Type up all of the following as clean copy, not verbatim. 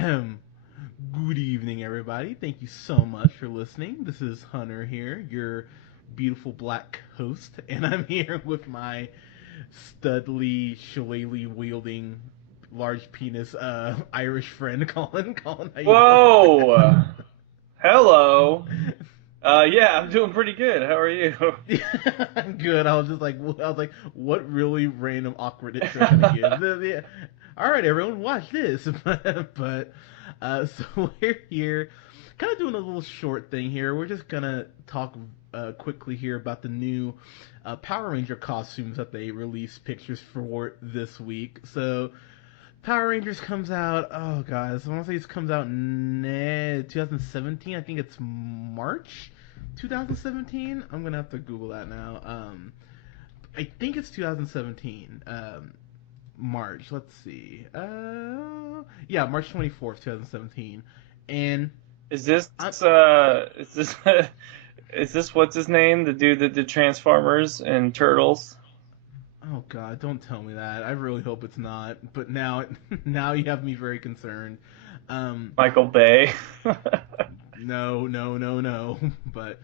Good evening, everybody. Thank you so much for listening. This is Hunter here, your beautiful black host, and I'm here with my studly, shillelagh wielding, large penis Irish friend, Colin. Colin, how you Whoa! Hello. doing? Yeah, I'm doing pretty good. How are you? I'm good. I was like, what really random awkward intro can I give? All right, everyone, watch this. So we're here, kind of doing a little short thing here. We're just gonna talk quickly here about the new Power Ranger costumes that they released pictures for this week. So Power Rangers comes out. Oh, guys, I want to say it comes out in 2017. I think it's March 2017. I'm gonna have to Google that now. I think it's 2017. March. Let's see. Yeah, March 24th, 2017. And Is this I, is this is this what's his name? The dude that did Transformers and Turtles? oh God, don't tell me that. I really hope it's not. But now, now you have me very concerned. Um, Michael Bay. no, no, no, no. But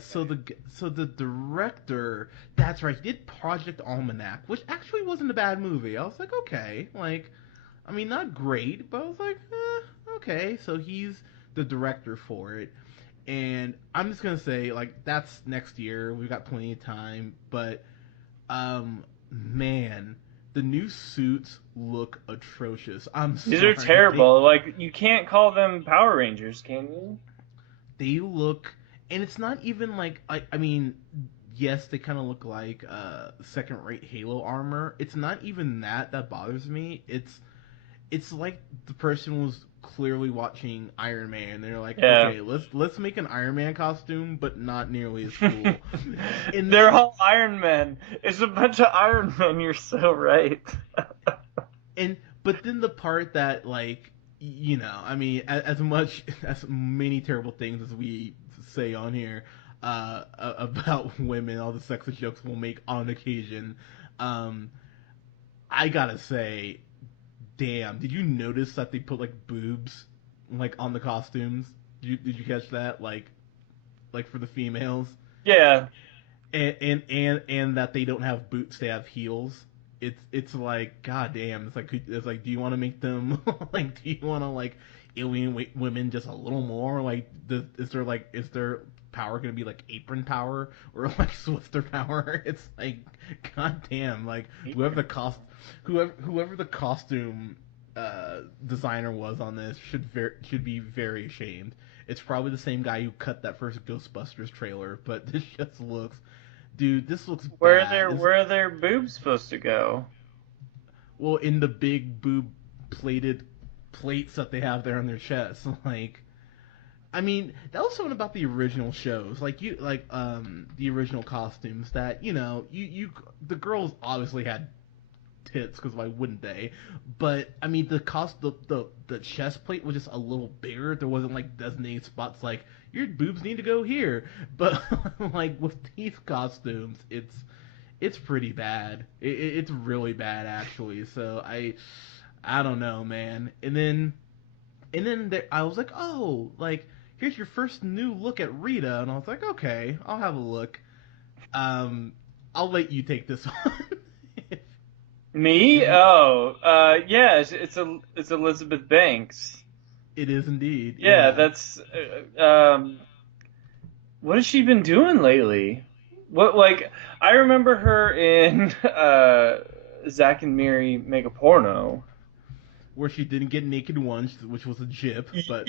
so the director, that's right, he did Project Almanac, which actually wasn't a bad movie. I was like, okay, like, I mean, not great, but I was like, okay. So he's the director for it, and I'm just gonna say, like, that's next year. We've got plenty of time, but man, the new suits look atrocious. I'm These are sorry, terrible. Like you can't call them Power Rangers, can you? they look, and it's not even like I mean, yes, they kind of look like second rate Halo armor. It's not even that bothers me. It's like the person was clearly watching Iron Man. They're like, Yeah. okay, let's make an Iron Man costume, but not nearly as cool. And They're all Iron Men. It's a bunch of Iron Men. You're so right. and but then the part that, like, I mean, as much as many terrible things as we say on here about women, all the sexist jokes we'll make on occasion, um, I gotta say, damn, did you notice that they put like boobs like on the costumes? Did you catch that? Like for the females, Yeah. and that they don't have boots, they have heels. It's like, god damn. It's like, do you want to make them like, do you want to like alienate women just a little more? Like, is there power gonna be like apron power or like Swifter power? It's like, god damn. Like, whoever the costume designer was on this should be very ashamed. It's probably the same guy who cut that first Ghostbusters trailer, but this just looks, dude, this looks bad. Where are their boobs supposed to go? Well, in the big boob plated plates that they have there on their chest, like, I mean, that was something about the original shows, the original costumes that, the girls obviously had tits, because why wouldn't they? But I mean, the chest plate was just a little bigger. There wasn't like designated spots like your boobs need to go here. But like with these costumes, it's pretty bad. It's really bad, actually. So I don't know, man. And then I was like, oh, like, here's your first new look at Rita, and I was like, okay, I'll have a look. I'll let you take this one. Me? If you, Oh, yeah, it's Elizabeth Banks. it is indeed, Yeah, yeah. that's what has she been doing lately? What like I remember her in Zack and Miri Make a Porno. Where she didn't get naked once, which was a jip, but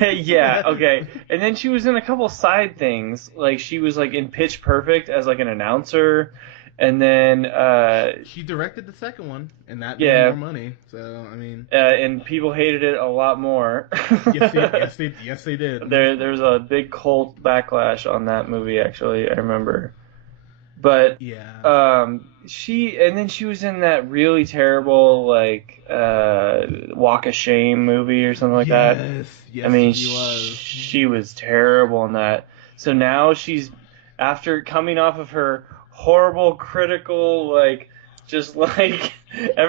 Yeah, okay. And then she was in a couple side things. Like she was like in Pitch Perfect as like an announcer, and then she directed the second one, and that made yeah, more money. So I mean, and people hated it a lot more. yes they did. There's a big cult backlash on that movie actually, I remember. But Yeah. she was in that really terrible like Walk of Shame movie or something like that. Yes, I yes, mean, she was. she was terrible in that. So now she's after coming off of her horrible critical like just like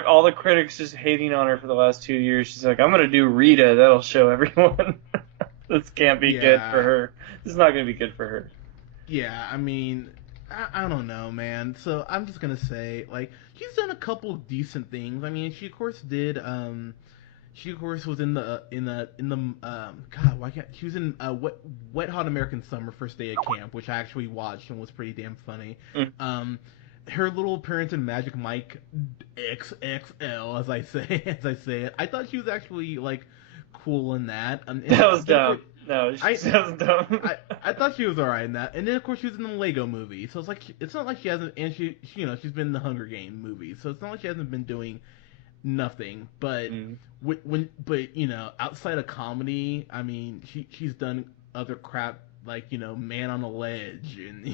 All the critics just hating on her for the last 2 years. She's like, I'm gonna do Rita. That'll show everyone. This can't be good for Yeah, her. This is not gonna be good for her. yeah. I mean, I don't know, man. So I'm just gonna say, like, she's done a couple decent things. I mean, she of course did. She of course was in the God, why can't she was in Wet Hot American Summer First Day of Camp, which I actually watched and was pretty damn funny. Mm. Um, her little appearance in Magic Mike XXL, as I say it, I thought she was actually like cool in that. And That was then of course, dumb. No, I that was dumb. I thought she was alright in that, and then of course she was in the Lego movie, so it's like it's not like she hasn't, and she's been in the Hunger Game movies, so it's not like she hasn't been doing nothing. But Mm. but outside of comedy, I mean, she's done other crap like Man on a Ledge and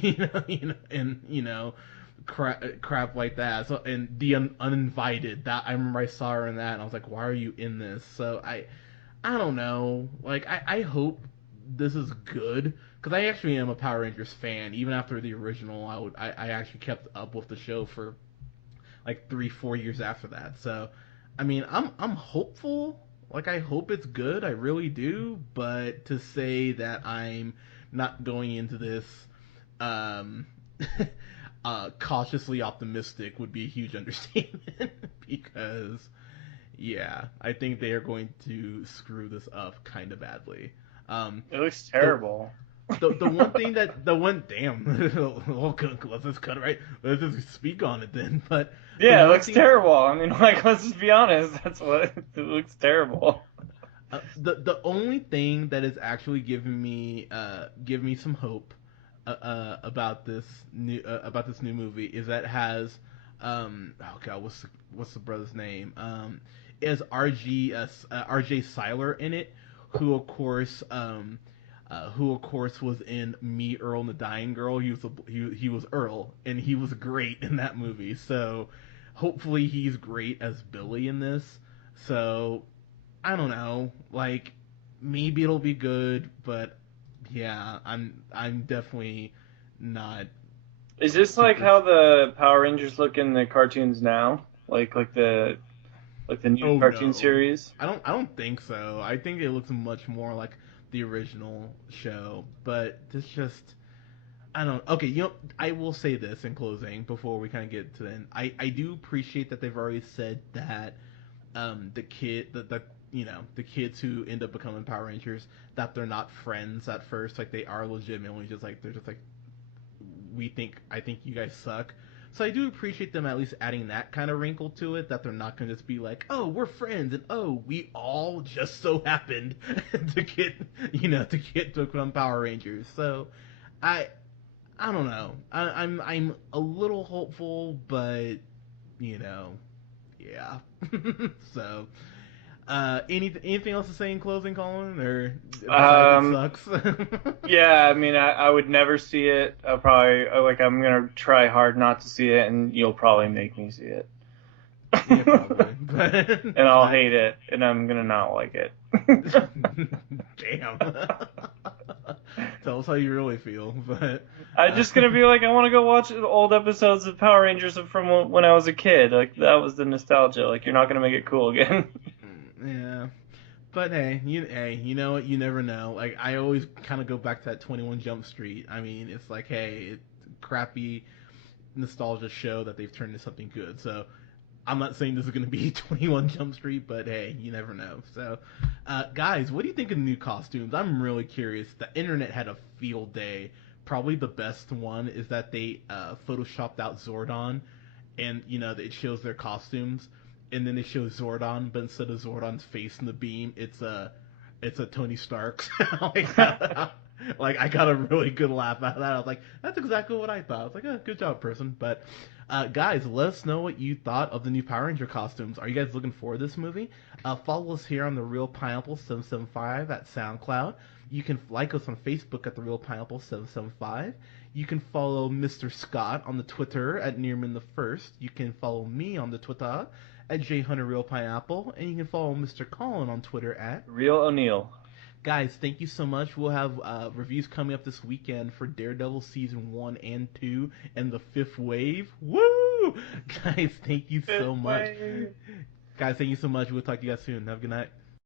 crap like that. So and the Uninvited, that I remember I saw her in that, and I was like, why are you in this? So I don't know. Like I hope this is good because I actually am a Power Rangers fan. Even after the original, I actually kept up with the show for like 3-4 years after that. So, I mean, I'm hopeful. Like I hope it's good. I really do. But to say that I'm not going into this um, cautiously optimistic would be a huge understatement because yeah, I think they are going to screw this up kind of badly. It looks The terrible. the one thing that the one damn let's just cut it right. Let's just speak on it then. But the Yeah, it one looks thing terrible. I mean, like, let's just be honest. That's what it looks terrible. the only thing that is actually giving me some hope about this new movie is that it has oh god, what's the brother's name, is RJ Seiler in it, who of course was in Me, Earl and the Dying Girl. He was Earl, and he was great in that movie. So hopefully he's great as Billy in this. So I don't know, like maybe it'll be good, but yeah, I'm definitely not Is this like super. how the Power Rangers look in the cartoons now? Like the new Oh cartoon no, series? I don't think so. I think it looks much more like the original show, but it's just I don't. Okay, I will say this in closing before we kind of get to the end. I do appreciate that they've already said that the kids who end up becoming Power Rangers, that they're not friends at first. Like they are legitimately just like they're just like I think you guys suck. So I do appreciate them at least adding that kind of wrinkle to it, that they're not going to just be like, oh, we're friends, and oh, we all just so happened to get to become Power Rangers. So I I don't know. I'm a little hopeful, but you know, yeah. So anything else to say in closing, Colin, or besides it Um, sucks? yeah, I mean, I would never see it. I'm gonna try hard not to see it, and you'll probably make me see it. Yeah, probably. But And I'll but hate it, and I'm gonna not like it. damn. Tell us how you really feel. But I'm just gonna be like, I want to go watch the old episodes of Power Rangers from when I was a kid. Like that was the nostalgia. Like you're not gonna make it cool again. yeah. But hey, you know what? You never know. Like I always kind of go back to that 21 Jump Street. I mean, it's like, hey, it's crappy nostalgia show that they've turned into something good. So I'm not saying this is going to be 21 Jump Street, but hey, you never know. So, guys, what do you think of the new costumes? I'm really curious. The internet had a field day. Probably the best one is that they photoshopped out Zordon, and it shows their costumes, and then they show Zordon, but instead of Zordon's face in the beam, it's a Tony Stark's. like, like I got a really good laugh out of that. I was like, that's exactly what I thought. I was like, oh, good job, person. But guys, let us know what you thought of the new Power Ranger costumes. Are you guys looking forward to this movie? Follow us here on the Real Pineapple 775 at SoundCloud. You can like us on Facebook at the Real Pineapple 775. You can follow Mr. Scott on the Twitter at Nearman the First. You can follow me on the Twitter at JHunterRealPineapple, and you can follow Mr. Colin on Twitter at Real O'Neill. Guys, thank you so much. We'll have reviews coming up this weekend for Daredevil season 1 and 2 and the fifth wave. Woo! Guys, thank you so Fifth much. wave. Guys, thank you so much. We'll talk to you guys soon. Have a good night.